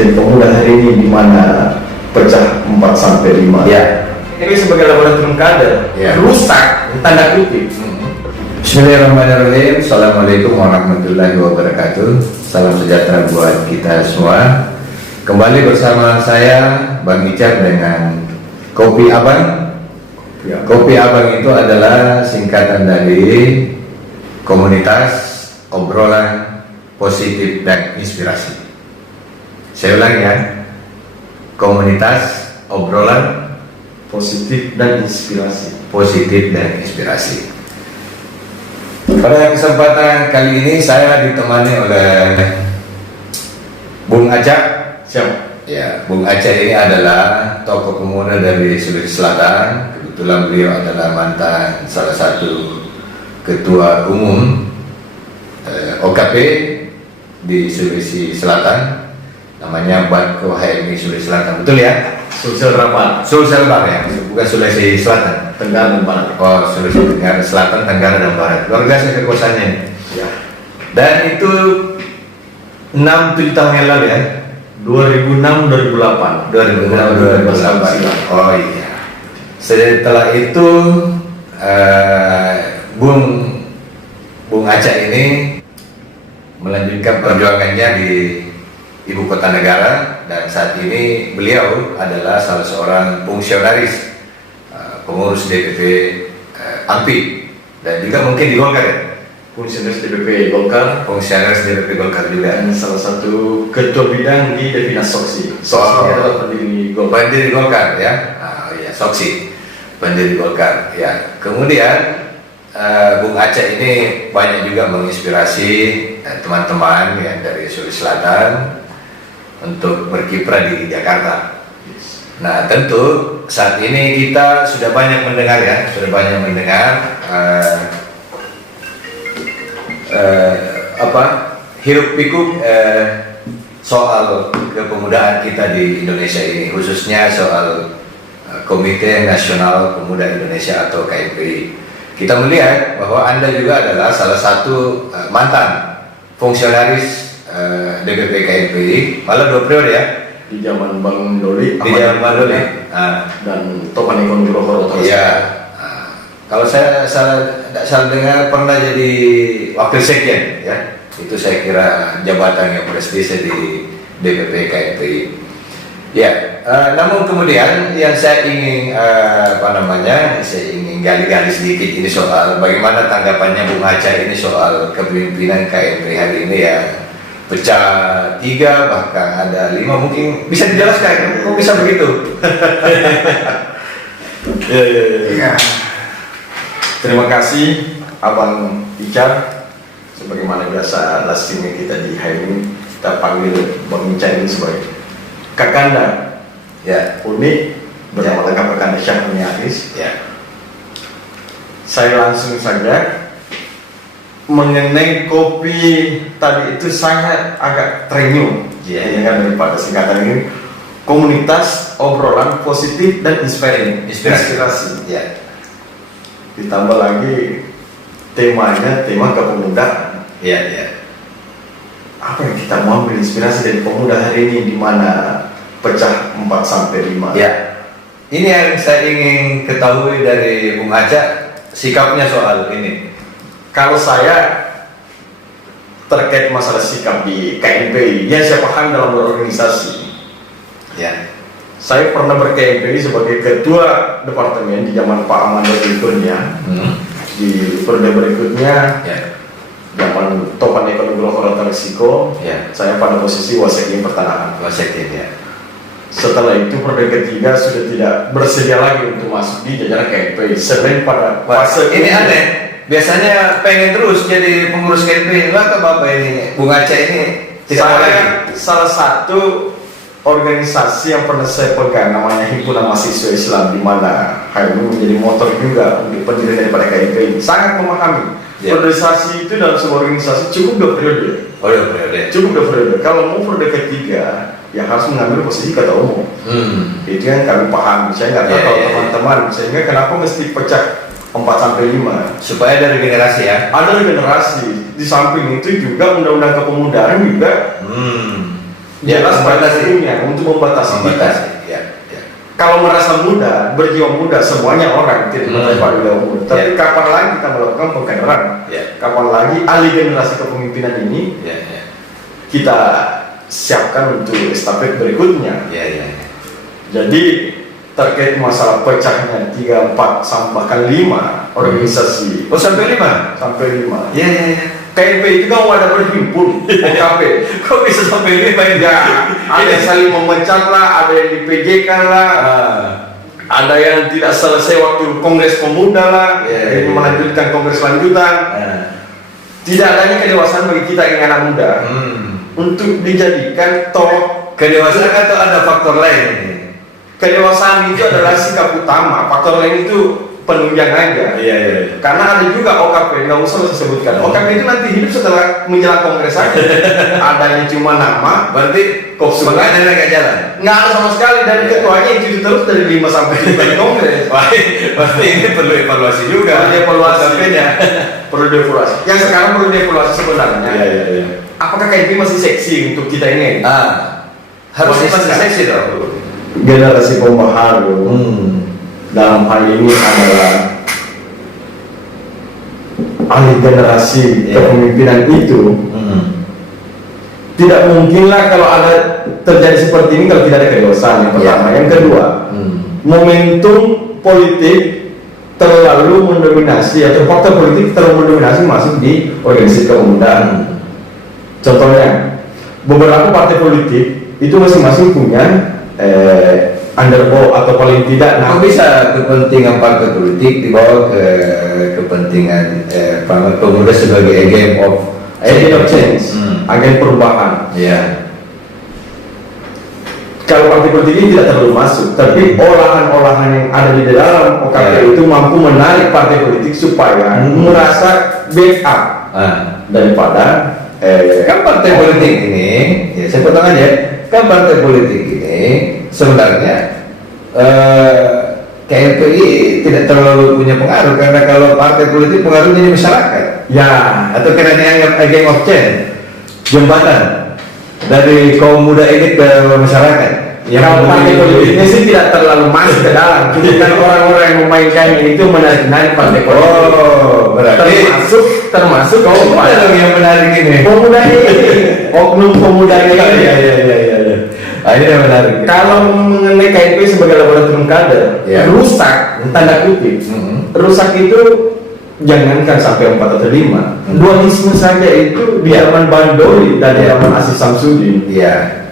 jadi pemuda hari ini di mana pecah 4 sampai 5. Ya. Ini sebagai laboratorium kader, Ya. rusak tanda kutip. Bismillahirrahmanirrahim. Assalamualaikum warahmatullahi wabarakatuh. Salam sejahtera buat kita semua. Kembali bersama saya Bang Icat dengan Kopi Abang. Ya. Kopi Abang itu adalah singkatan dari komunitas obrolan positif dan inspirasi. Saya ulangi ya, komunitas obrolan Positif dan inspirasi. positif dan inspirasi. Pada kesempatan kali ini saya ditemani oleh Bung Acak. Siap. Ya, Bung Acak ini adalah tokoh pemuda dari Sulawesi Selatan. Kebetulan beliau adalah mantan salah satu ketua umum OKP di Sulawesi Selatan. Namanya Badko HMI Sulawesi Selatan, betul ya? Sosial rapat. Sulsel ya, bukan Sulawesi Selatan. Tenggara dan Barat. Oh, Sulawesi Tenggara Selatan, Tenggara dan Barat. Luar biasa kekuasaannya ini. Ya. Dan itu 6-7 tahun yang lalu ya. 2006-2008. 2006-2008. Oh iya. Setelah itu Bung Acak ini melanjutkan perjuangannya di ibu kota negara, dan saat ini beliau adalah salah seorang fungsionaris pengurus DPP AMPI, dan juga mungkin di Golkar ya, Fungsionaris DPP Golkar fungsionaris DPP Golkar juga. dan salah satu ketua bidang di Devina Soksi. Soksi adalah pendiri Golkar. Pendiri Golkar ya, ya Soksi, pendiri Golkar ya. Kemudian Bung Acak ini banyak juga menginspirasi teman-teman yang dari Sulawesi Selatan untuk berkiprah di Jakarta. Nah, tentu saat ini kita sudah banyak mendengar ya, hiruk pikuk soal kepemudaan kita di Indonesia ini, khususnya soal Komite Nasional Pemuda Indonesia atau KNPI. Kita melihat bahwa Anda juga adalah salah satu mantan fungsionaris DPP KNPI, malah 2 periode ya. Di zaman Bang Doli, Di zaman Bang Doli. dan Topan Ekon Nugroho. Iya. Kalau saya tidak salah dengar pernah jadi wakil sekjen ya. Itu saya kira jabatan yang prestise di DPP KNPI. Ya, namun kemudian yang saya ingin saya ingin gali-gali sedikit ini soal bagaimana tanggapannya Bung Acak ini soal kepemimpinan KNPI hari ini ya. Pecah 3, bahkan ada 5, mungkin bisa dijelaskan kok bisa begitu? Ya. Terima kasih Abang Icar. Sebagaimana biasa lastimnya kita di HMI, kita panggil Bang Icar ini sebagai Kakanda. Ya, Unik bernama lengkap Kakanda Syahrini Hafiz. ya. Saya langsung saja mengenai kopi tadi itu, saya agak terenyuh daripada singkatan ini, komunitas obrolan positif dan inspirasi. Ya. Ditambah lagi temanya tema kepemudaan. Ya. Apa yang kita mau ambil inspirasi dari pemuda hari ini di mana pecah 4 sampai 5. Ya. Ini yang saya ingin ketahui dari Bung Acak, sikapnya soal ini. Kalau saya terkait masalah sikap di KNPI, yang saya paham dalam berorganisasi, Ya. saya pernah ber-KNPI sebagai ketua departemen di zaman Pak Amanda berikutnya. Di periode berikutnya, Ya. zaman Topan Ekon Nugroho Resiko, Ya. saya pada posisi wasekjen pertanahan. Wasekjen ya. Setelah itu periode ketiga sudah tidak bersedia lagi untuk masuk di jajaran KNPI. Selain pada fase Ini aneh. Biasanya pengen terus jadi pengurus KNPI, lah ke Bapak ini Bung Acak ini tidak mau lagi. salah satu organisasi yang pernah saya pegang namanya Himpunan Mahasiswa Islam, di mana HMI menjadi motor juga untuk pendirian daripada KNPI. Sangat memahami organisasi itu dalam sebuah organisasi cukup 2 periode. Oh ya, periode. Cukup 2 periode. Kalau mau periode ketiga, ya harus mengambil posisi ketua umum. Itu yang kami paham. Saya nggak tahu kalau teman-teman, sehingga kenapa mesti pecah 4 sampai 5 supaya ada regenerasi ya. Ada regenerasi. Di samping itu juga undang-undang kepemudaan juga Ya, jelas pada membatasi. dirinya untuk membatasi kita. Membatasi. Ya, ya. Kalau merasa muda, berjiwa muda, semuanya orang tidak Hmm. pada berjiwa muda. Tapi Ya. kapan lagi kita melakukan pengkaderan? Ya. Kapan lagi alih generasi kepemimpinan ini Ya, ya. kita siapkan untuk estafet berikutnya? Ya, ya. Jadi terkait masalah pecahnya 3, 4, bahkan 5 organisasi Oh, sampai 5? sampai 5. Ya, ya, ya. KNP itu kan wadah berhimpun, OKP. Kok bisa sampai 5 ini? Ya, ada yang saling memecat lah, ada yang di PJ kan lah, ada yang tidak selesai waktu Kongres Pemuda lah, Ya, yang ya. melanjutkan Kongres lanjutan. Tidak adanya kedewasaan bagi kita yang anak muda untuk dijadikan tolok. Kedewasaan atau ada faktor lain ini? Kedewasaan itu adalah sikap utama, faktor lain itu penunjang aja. Iya, iya. Karena ada juga OKP, nggak usah saya sebutkan. OKP itu nanti hidup setelah menjelang Kongres saja. Adanya cuma nama, Berarti Kopsulat. pengadaan nggak jalan? nggak ada sama sekali, dan ketuanya itu terus dari 5 sampai 7 kali Kongres. Wah, pasti ini perlu evaluasi juga. Perlu dievaluasi. Sampainya. Perlu dievaluasi. Yang sekarang perlu dievaluasi sebenarnya. Iya, iya, iya. Apakah KNP masih seksi untuk kita ini? Harusnya masih seksi dong. Generasi pembaharu dalam hal ini adalah alih generasi Iya. kepemimpinan itu. Tidak mungkinlah kalau ada terjadi seperti ini kalau tidak ada kedewasaan yang pertama. Iya. Yang kedua, momentum politik terlalu mendominasi atau faktor politik terlalu mendominasi masuk di organisasi kepemudaan. Contohnya, beberapa partai politik itu masing-masing punya undergo atau paling tidak Kok bisa kepentingan partai politik dibawa ke kepentingan pemuda sebagai agent of change, agen perubahan. Ya. Kalau partai politik ini tidak terlalu masuk, tapi olahan-olahan yang ada di dalam OKP itu mampu menarik partai politik supaya merasa backup daripada Kan partai politik ini, ya saya potong aja. Kan partai politik ini sebenarnya KNPI tidak terlalu punya pengaruh, karena kalau partai politik pengaruhnya di masyarakat. ya Atau karena dianggap agent of change, jembatan dari kaum muda ini ke masyarakat. kalau partai politiknya sih tidak terlalu masuk ke dalam, cuma kan orang-orang yang memainkan itu menarik partai politik. Oh, berarti termasuk kaum kaum muda dong yang menarik ini. pemuda ini, oknum pemuda ini. Iya. Ini yang menarik. Kalau mengenai KNP sebagai laboratorium kader, Ya. rusak tanda kutip, rusak itu jangankan sampai 4 atau 5, dualisme saja itu di zaman Bandori dan di zaman Aziz Samsudin Iya.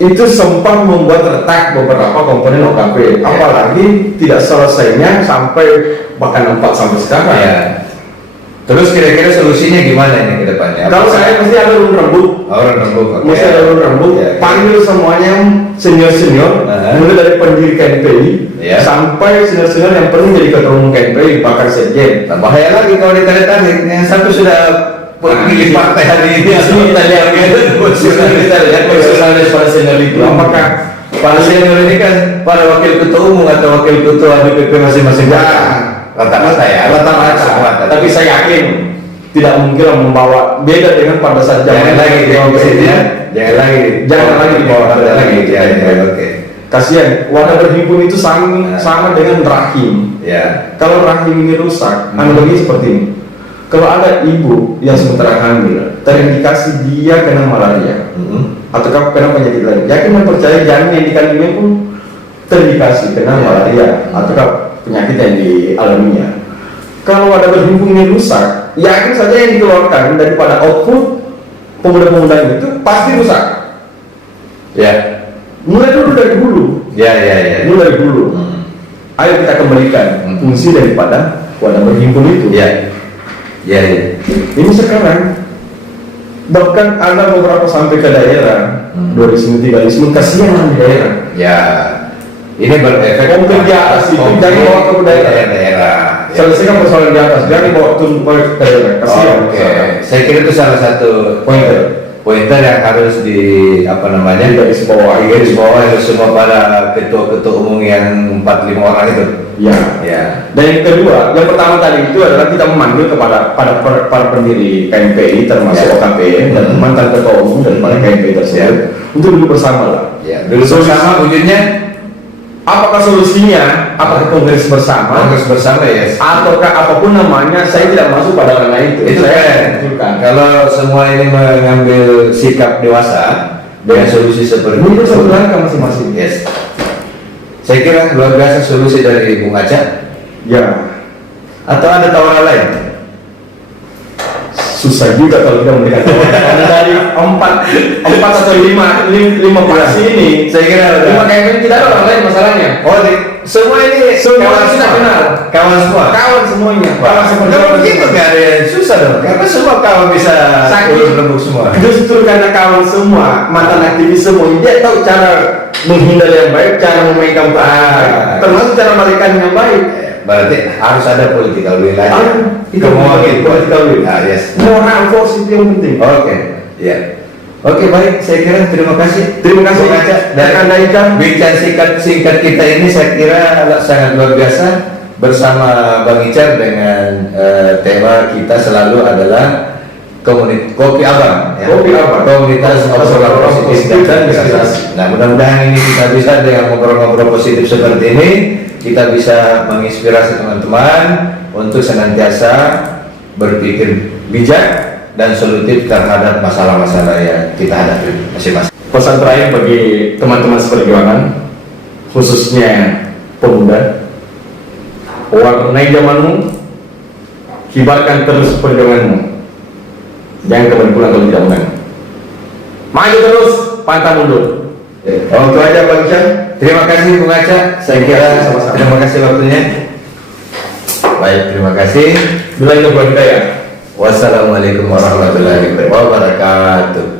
itu sempat membuat retak beberapa komponen OKP, apalagi tidak selesainya sampai bahkan 4 sampai sekarang. Ya. Terus kira-kira solusinya gimana ini ke depannya? Kalau saya mesti ada urun rembuk, orang rembuk. mesti ada urun rembuk, Ya. panggil semuanya senior-senior, mulai dari pendiri KNPI Ya. sampai senior-senior yang pernah jadi ketua umum KNPI, bahkan sekjen. Nah, bahaya lagi kalau ditarik-tarik. Yang satu sudah pilih partai hari ini. Di sini kita lihat kita lihat profesionalis para senior itu, apakah Para senior ini kan para wakil ketua umum atau wakil ketua DPP masing-masing. Rata-rata ya. rata-rata, tapi saya yakin tidak mungkin membawa beda dengan pada saat Jangan zaman lagi di presiden. jangan lagi di bawah rata lagi. Ya, oke. Kasihan, wadah berhimpun itu sama dengan rahim. Ya. Kalau rahim ini rusak, analogi seperti ini. Kalau ada ibu yang sementara hamil, terindikasi dia kena malaria atau kena penyakit lain, yakin dan percaya janin yang dikandungnya pun terindikasi kena malaria atau penyakit yang dialaminya. Kalau ada berhimpun ini rusak, yakin saja yang dikeluarkan daripada output pemuda-pemuda itu pasti rusak. Ya. Mulai dulu dari hulu. Ya. Mulai dari hulu. Ayo kita kembalikan fungsi daripada wadah berhimpun itu. Ya. Ini sekarang bahkan ada beberapa sampai ke daerah, dualisme, tigalisme, kasihan di daerah. Ya. Ini berefek Yang kerja atas itu jangan bawa ke daerah. Selesaikan persoalan di atas, jangan bawa turun ke daerah. Kasihan. Oke. Saya kira itu salah satu Pointer. pointer yang harus di apa namanya Garis bawah. garis bawah itu semua para ketua-ketua umum yang 4-5 orang itu. Ya. Ya. Dan yang kedua, yang pertama tadi itu adalah kita memanggil kepada para pendiri KMPI termasuk Ya. OKP dan mantan ketua umum daripada KMPI tersebut Ya. untuk duduk bersama lah. Ya, dulu bersama wujudnya Apakah solusinya? Apakah kongres bersama? kongres bersama ya. Ataukah apapun namanya, saya tidak masuk pada ranah itu. Itu saya keren. menunjukkan. Kalau semua ini mengambil sikap dewasa dengan solusi seperti Menurut itu, langkah masing-masing. yes. Saya kira luar biasa solusi dari Bung Aca. Ya, Atau ada tawaran lain? susah juga kalau kita memberikan tawaran. Kalau dari empat atau lima fraksi ini, Saya kira lima KMPI tidak ada orang lain masalahnya. Oh, semua ini Semua kawan kita semua. kenal. Kawan semua. Kawan semuanya. Wah, Kawan semuanya. kalau begitu nggak ada yang susah dong, karena semua kawan bisa Saking- urus rembuk semua. Justru karena kawan semua, mantan aktivis semua, dia tahu cara menghindar yang baik, cara memainkan termasuk cara balikan yang baik. Berarti harus ada political will aja. Itu Kemauan penting, gitu. political will. Ah, yes. Moral force itu yang penting. Oke, ya. Oke, baik. Saya kira terima kasih. Terima kasih Bung Aca. Dan rekan Daika. bincang singkat kita ini saya kira sangat luar biasa bersama Bang Icar dengan tema kita selalu adalah Kopi Abang, ya. Kopi Abang. Komunitas observer positif dan inspirasi. Nah, mudah-mudahan ini kita bisa dengan ngobrol-ngobrol positif seperti ini, kita bisa menginspirasi teman-teman untuk senantiasa berpikir bijak dan solutif terhadap masalah-masalah yang kita hadapi masing-masing. Pesan terakhir bagi teman-teman seperjuangan, khususnya pemuda, warnai zamanmu, kibarkan terus perjuanganmu. Jangan kembali pulang kalau tidak menang. Maju terus, pantang mundur. Oh, itu aja Bang Icar. Terima kasih Bung Aca. Saya kira Sama-sama. terima kasih waktunya. Baik, terima kasih. Bila itu buat kita ya. Wassalamualaikum warahmatullahi wabarakatuh.